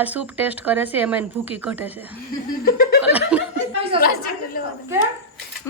આ soup test કરે છે એમાં ભૂકી ઘટે છે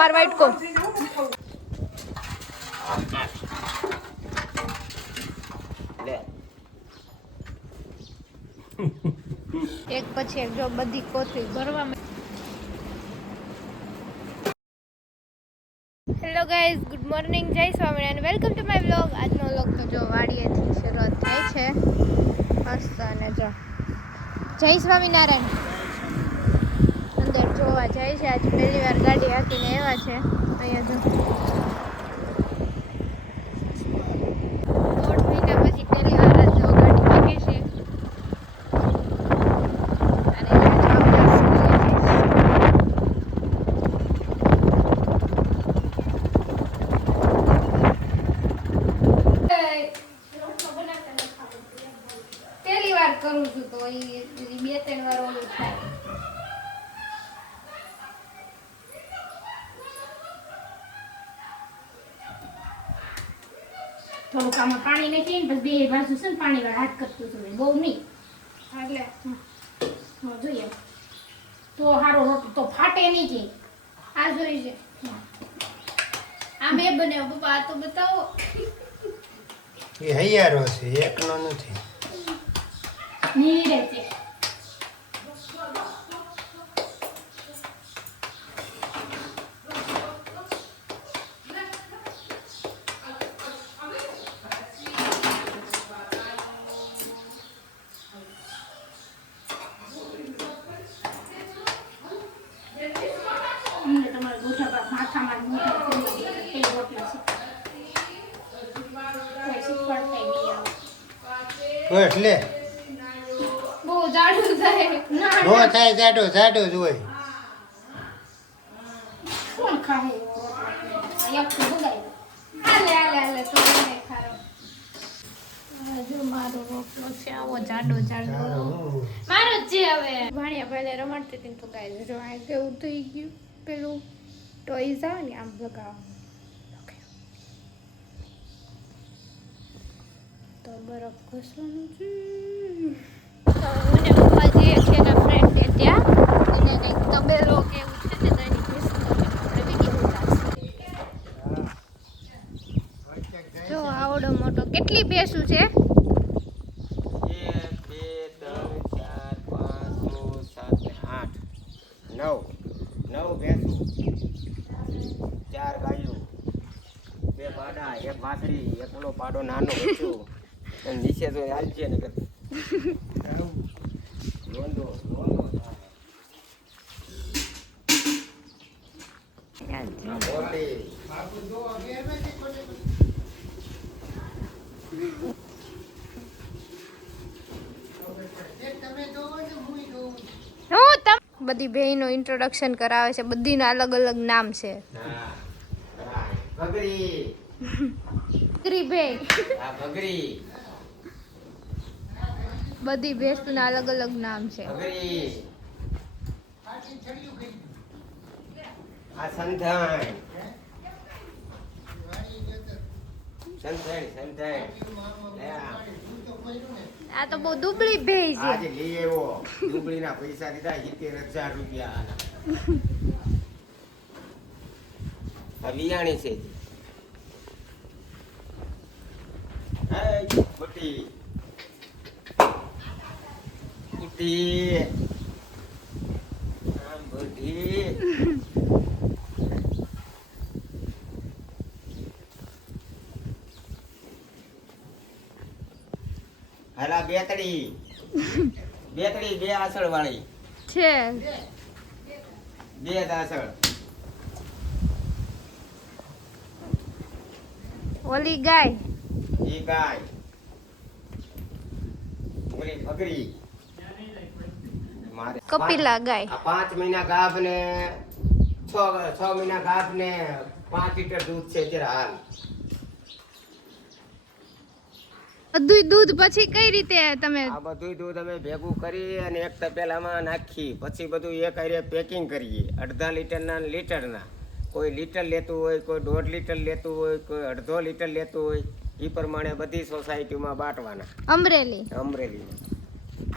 માર વાઈટ કો એક પછી એક જો બધી કોથળી ભરવા. હેલો ગાઈઝ, ગુડ મોર્નિંગ, જય Swaminarayan, welcome to my vlog. આજનો વ્લોગ તો જો વાડીએથી શરૂઆત થાય છે મસ્ત. અને જો જય સ્વામિનારાયણ અંદર જોવા જાય છે. આજે પહેલી વાર ગાડી હાંકીને આવ્યા છે અહીંયા. જો 1.5 મહિના પછી પહેલી વાર જ જો ગાડી હાંકે છે. કરું છું તો એ 2-3 વાર ઓલું થાય. થોડુંક આમાં પાણી નાખીને પછી બે બાજુ છે ને પાણી વાળા હાથ કરતું છું, બહુ નહીં એટલે જોઈએ તો સારો રોટલો તો ફાટે નહીં. કે આ જોઈ છે આ મેં બનાવ્યો પપ્પા, આ તો બતાવો. એ હૈયારો છે, એકનો નથી. નીરે છે તમારે ગોઠા માથામાં એટલે બહુ જાડું થાય નો થાય, જાડો જાડો જ હોય. કોણ ખાહે એક તો બગાય આલે આલે આલે તો નહીં ખારો. જો મારો રોટલો છે આવો જાડો જાડો મારો જ છે. હવે ભાણિયા પહેલે રમાડતી હતી તો ગાય જો આ કેવું થઈ ગયું. પેલું ટોયઝ આવે ને આમ લગાવવાનું તો બરફ ઘસવાનું છે. તો મને પપ્પા જે છે એના ફ્રેન્ડ છે ત્યાં એને કંઈક તબેલો કે એવું છે ને તો એની ભેંસનો આપણે વિડીયો ઉતારશે. જો આવડો મોટો. કેટલી ભેંસું છે? 9 ભેંસું, 4 ગાયો, 2 પાડા, 1 વાસળી, 1 ઓલો પાડો નાનો બચ્ચું અને નીચે તો હાલ છે ને લોંદો બધી બેયનો ઇન્ટ્રોડક્શન કરાવે છે. બધીના અલગ અલગ નામ છે. બકરી બેય બધી ભેંસના અલગ અલગ નામ છે. આ સંધાન આ તો બહુ દુબળી ભેંસ છે. આજે લઈ આવ્યો, ડુંગળીના પૈસા દીધા 70,000 રૂપિયા. આ વિયાણી છે. ખોટી ખોટી આમ બધી હાલા બેતડી 2 આસળ વાળી છે. 2 આસળ. ઓલી ગાય ઈ ગાય, ઓલી બકરી મારે કપિલા ગાય. આ 5 મહિના ગાભ ને 6 મહિના ગાભ ને 5 લીટર દૂધ છે અત્યારે હાલ. બધું દૂધ પછી કઈ રીતે તમે? આ બધું દૂધ અમે ભેગું કરી અને એક તપેલામાં નાખી પછી બધું એક હારે પેકિંગ કરીએ. 1/2 લીટરના ને લીટરના. કોઈ લીટર લેતું હોય, કોઈ 1.5 લીટર લેતું હોય, કોઈ 1/2 લીટર લેતું હોય. એ પ્રમાણે બધી સોસાયટીમાં બાંટવાના. અમરેલી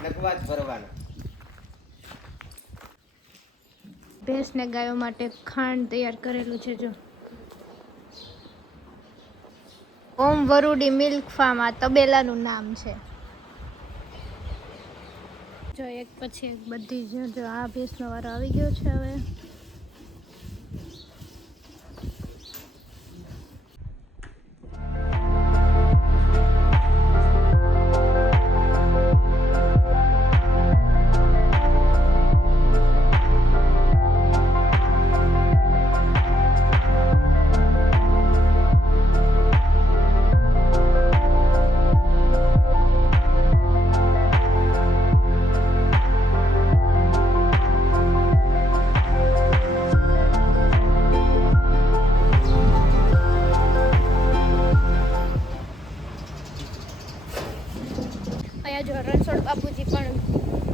નકવા જ ભરવાના. ભેંસને ગાયો માટે ખાંડ તૈયાર કરેલું છે જો. ઓમ વરુડી મિલ્ક ફાર્મ આ તબેલાનું નામ છે. જો એક પછી એક બધી જો આ ભેંસનો વારો આવી ગયો છે હવે. જો રણછોડ બાપુજી પણ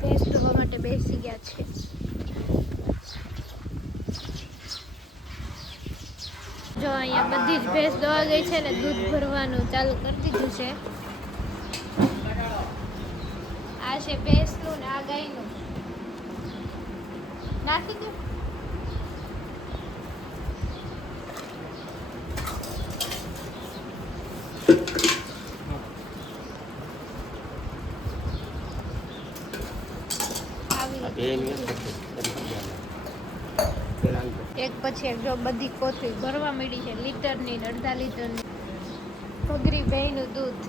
ભેંસ ધોવા માટે બેસી ગયા છે. જો અહીંયા બધી જ ભેંસ ધોવા ગઈ છે ને દૂધ ભરવાનું ચાલુ કરી દીધું છે. આ છે ભેંસનું ને આ ગાયનું. નાખી દો. એક પછી એક જો બધી કોથળી ભરવા માંડી છે. લીટરની ને 1.5 લીટરની. ઘગરી ભેંનું દૂધ.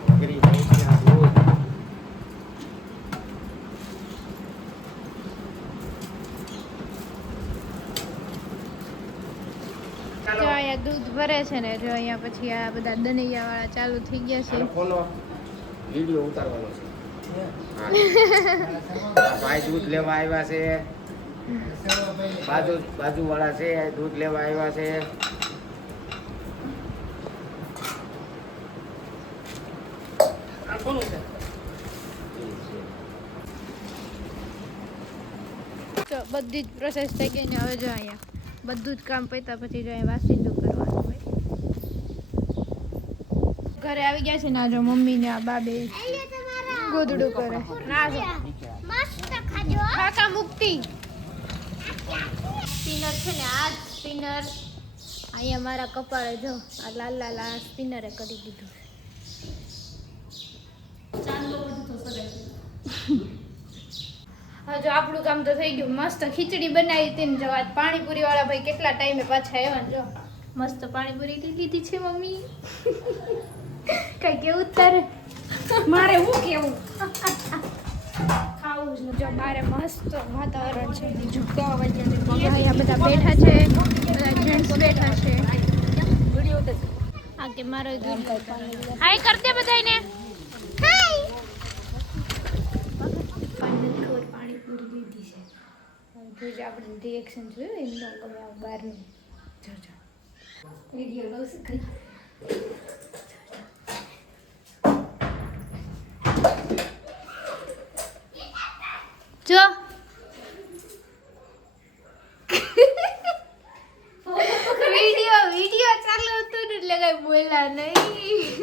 જો અહીંયા દૂધ ભરે છે ને જો અહીંયા પછી આ બધા દનૈયા વાળા ચાલુ થઈ ગયા છે. વિડિયો ઉતારવાનો છે. ભાઈ દૂધ લેવા આવ્યા છે. બાજુ વાળા છે દૂધ લેવા આવ્યા છે. તો બધી જ પ્રોસેસ થઈ ગઈ ને હવે જો અહીંયા બધું જ કામ પત્યા પછી જો અહીંયા વાસિંદુ કરવાનું હોય. ઘરે આવી ગયા છે ને આ જો મમ્મી ને આ બાબે ગોદડું કરે. ના જો મસ્ત ખાજો. કાકા મુક્તિ સ્પિનર છે ને આ સ્પિનર અહીંયા મારા કપાળે જો આ લાલ લાલ આ સ્પિનરે કરી દીધું. હા જો આપણું કામ તો થઈ ગયું. મસ્ત ખીચડી બનાવી હતી ને જો આજ પાણીપુરી વાળા ભાઈ કેટલા ટાઈમે પાછા આવ્યા ને જો મસ્ત પાણીપુરી લઈ લીધી છે મમ્મી. કઈ કેવું તારે મારે હું કેવું ખાવું જ જો મારે મસ્ત વાતાવરણ છે. બીજું અહીંયા બધા બેઠા છે. બધા જેન્ટ્સ બેઠા છે. આ કે મારો હાય કરતે બધાને હાય. પાણીપુરી લીધી છે. જોજો આપણે રિએક્શન જોયું એમનો ગમે આ બહારનું. જોજો વિડીયો લો શીખી. જો વિડીયો ચાલુ હતો ને એટલે કઈ બોલ્યા નહીં.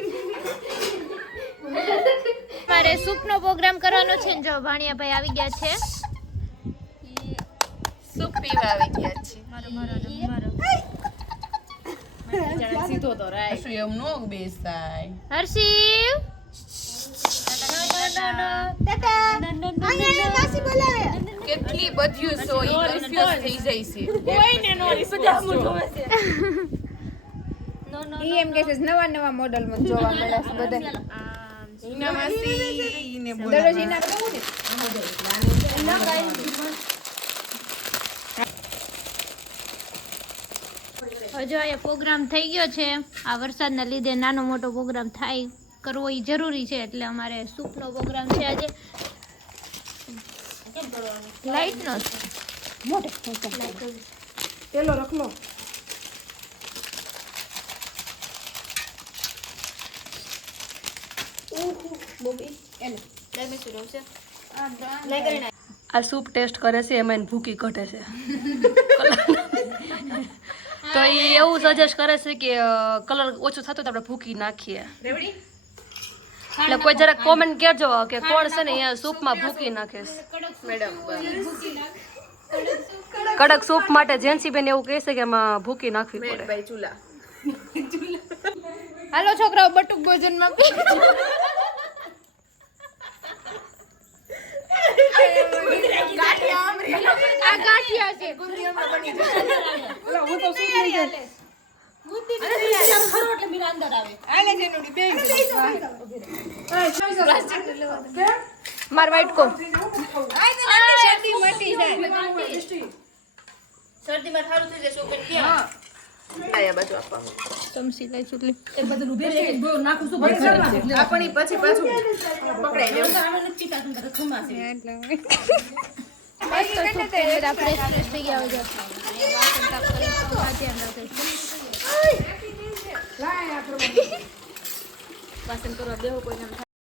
મારે સૂપનો પ્રોગ્રામ કરવાનો છે ને જો ભાણિયાભાઈ આવી ગયા છે. સૂપ પીવા આવી ગયા છે. સીધો તો રાય શું એમ નો બેસાય. હર્ષિવ કેટલી બધી સો કન્ફ્યુઝ થઈ જાય છે. કોઈને નો બધા ઈ એમ કે છે નવા નવા મોડલ માં જોવા મળે છે બધા. ઈના માસી ને દરરોજ ઈના કહું ને હજુ અહીંયા પ્રોગ્રામ થઈ ગયો છે. આ વરસાદના લીધે નાનો મોટો પ્રોગ્રામ થાય કરવો એ જરૂરી છે એટલે અમારે સૂપનો પ્રોગ્રામ છે આજે. લાઈટ નો છે મોટે પેલો રખલો. આ સૂપ ટેસ્ટ કરે છે એમાં એને ભૂકી ઘટે છે. તો એ એવું સજેસ્ટ કરે છે કે કલર ઓછો થતો તો આપણે ભૂકી નાખીએ. એટલે કોઈ જરાક કોમેન્ટ કરજો કે કોણ છે ને અહીંયા સૂપમાં ભૂકી નાખે છે. મેડમ કડક સૂપ માટે જેન્સીબેન એવું કહે છે કે એમાં ભૂકી નાખવી પડે. ભાઈ ચૂલા હાલો છોકરાઓ બટુક ભોજનમાં આ ગાંઠિયા છે માર વાઈટ કો આયા બાજુ આપવાનું ચમચી લઈ ચૂટલી આપણી પછી પાછું પકડાઈ લેવું ફ્રેશ થઈ ગયા હોય વાસણ કરવા બેહો કોઈ